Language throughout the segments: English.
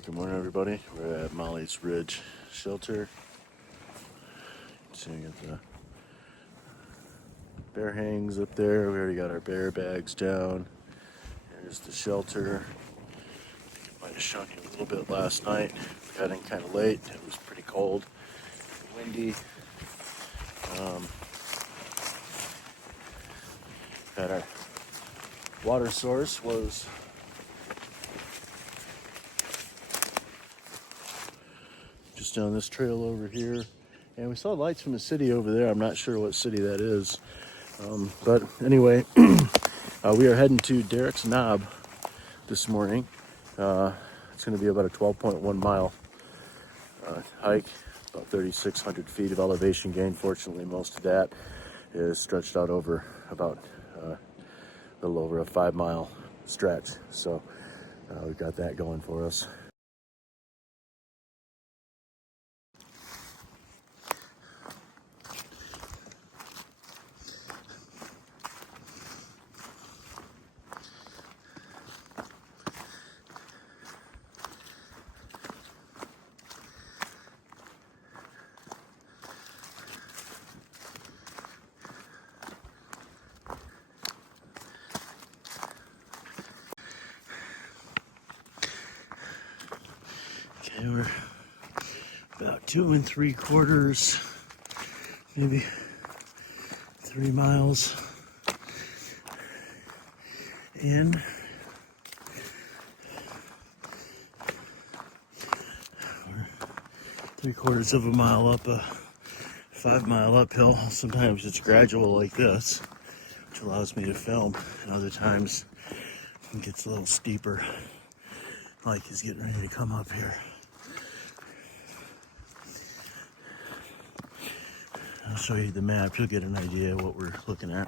Alright, good morning everybody. We're at Mollies Ridge Shelter. So you got the bear hangs up there. We already got our bear bags down. Here's the shelter. I might have shown you a little bit last night. We got in kind of late. It was pretty cold, windy. Got our water source was just down this trail over here, and we saw lights from the city over there. I'm not sure what city that is, but anyway, we are heading to Derrick Knob this morning. It's going to be about a 12.1 mile hike, about 3,600 feet of elevation gain. Fortunately, most of that is stretched out over about a little over a 5 mile stretch, so we've got that going for us. Okay, we're about 2 3/4, maybe 3 miles in. We're 3/4 of a mile up a 5 mile uphill. Sometimes it's gradual like this, which allows me to film, and other times it gets a little steeper, like he's getting ready to come up here. I'll show you the map, you'll get an idea of what we're looking at.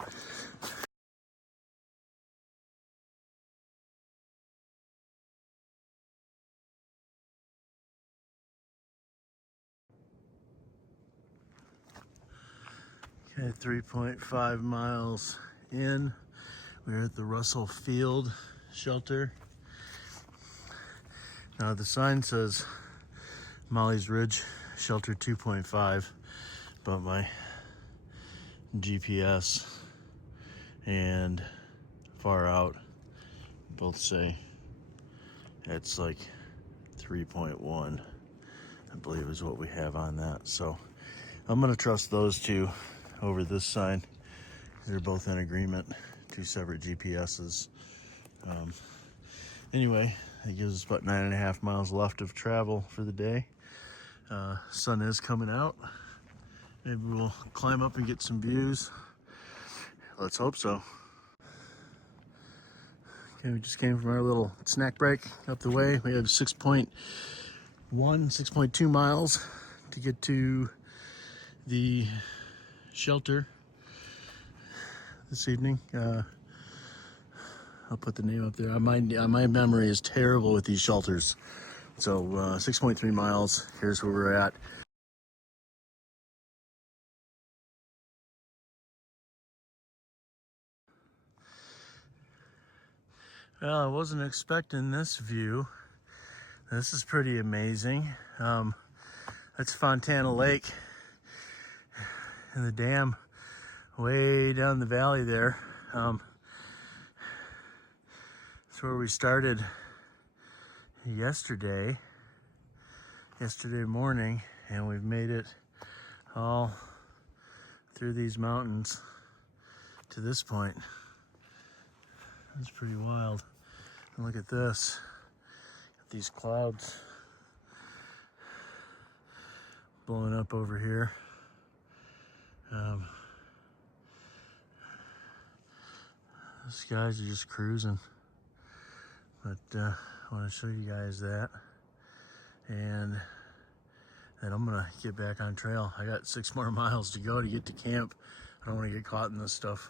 Okay, 3.5 miles in, we're at the Russell Field Shelter. Now the sign says Mollies Ridge Shelter 2.5, but my GPS and Far Out both say it's like 3.1, I believe is what we have on that. So I'm gonna trust those two over this sign. They're both in agreement, 2 separate GPSs. Anyway, it gives us about 9.5 miles left of travel for the day. Sun is coming out. Maybe we'll climb up and get some views. Let's hope so. Okay, we just came from our little snack break up the way. We have 6.2 miles to get to the shelter this evening. I'll put the name up there. My memory is terrible with these shelters. So 6.3 miles, here's where we're at. Well, I wasn't expecting this view. This is pretty amazing. That's Fontana Lake and the dam way down the valley there. That's where we started yesterday morning, and we've made it all through these mountains to this point. That's pretty wild. And look at this, got these clouds blowing up over here. The skies are just cruising, but I want to show you guys that, and then I'm gonna get back on trail. I got 6 more miles to go to get to camp. I don't want to get caught in this stuff.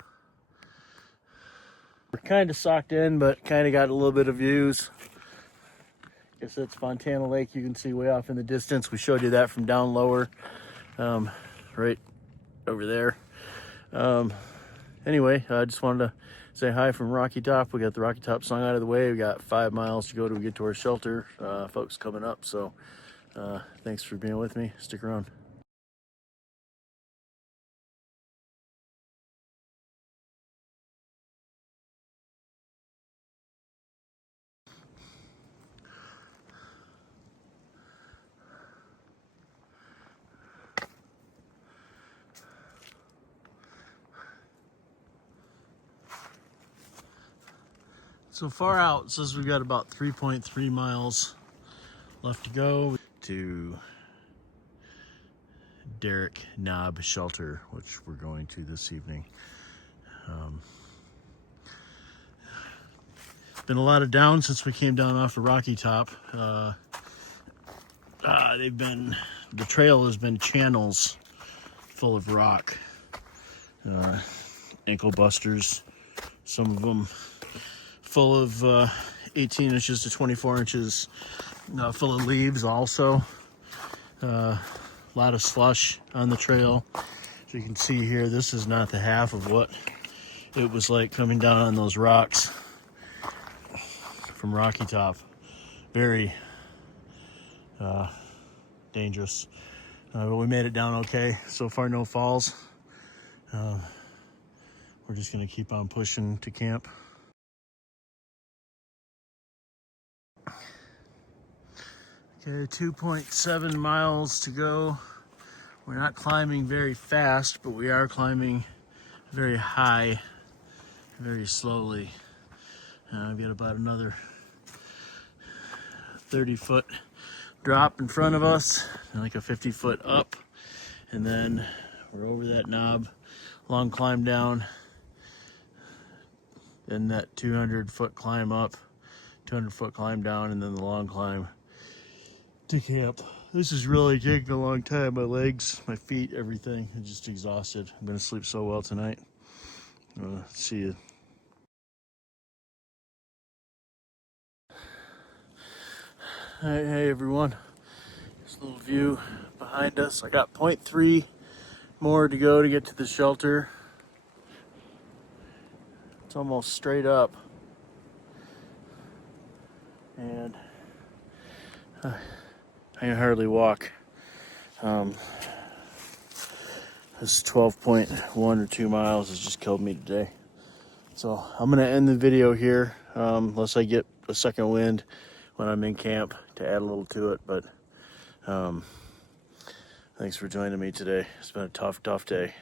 We're kind of socked in, but kind of got a little bit of views. Guess that's Fontana Lake. You can see way off in the distance. We showed you that from down lower, right over there. anyway, I just wanted to say hi from Rocky Top. We got the Rocky Top song out of the way. We got 5 miles to go till we get to our shelter. Folks coming up, so thanks for being with me. Stick around. So far out, it says we've got about 3.3 miles left to go to Derrick Knob Shelter, which we're going to this evening. Been a lot of down since we came down off of Rocky Top. The trail has been channels full of rock, ankle busters, some of them full of 18 inches to 24 inches, full of leaves also. A lot of slush on the trail. So you can see here, this is not the half of what it was like coming down on those rocks from Rocky Top. Very dangerous. But we made it down okay. So far, no falls. We're just gonna keep on pushing to camp. Okay, 2.7 miles to go. We're not climbing very fast, but we are climbing very high, very slowly. I've got about another 30-foot drop in front of us, and like a 50-foot up, and then we're over that knob, long climb down, then that 200-foot climb up, 200-foot climb down, and then the long climb to camp. This is really taking a long time. My legs, my feet, everything. I'm just exhausted. I'm gonna sleep so well tonight. See you. Hey everyone. This little view behind us. I got 0.3 more to go to get to the shelter. It's almost straight up. And I can hardly walk. This 12.1 or 2 miles has just killed me today. So I'm gonna end the video here, unless I get a second wind when I'm in camp to add a little to it. But thanks for joining me today. It's been a tough day.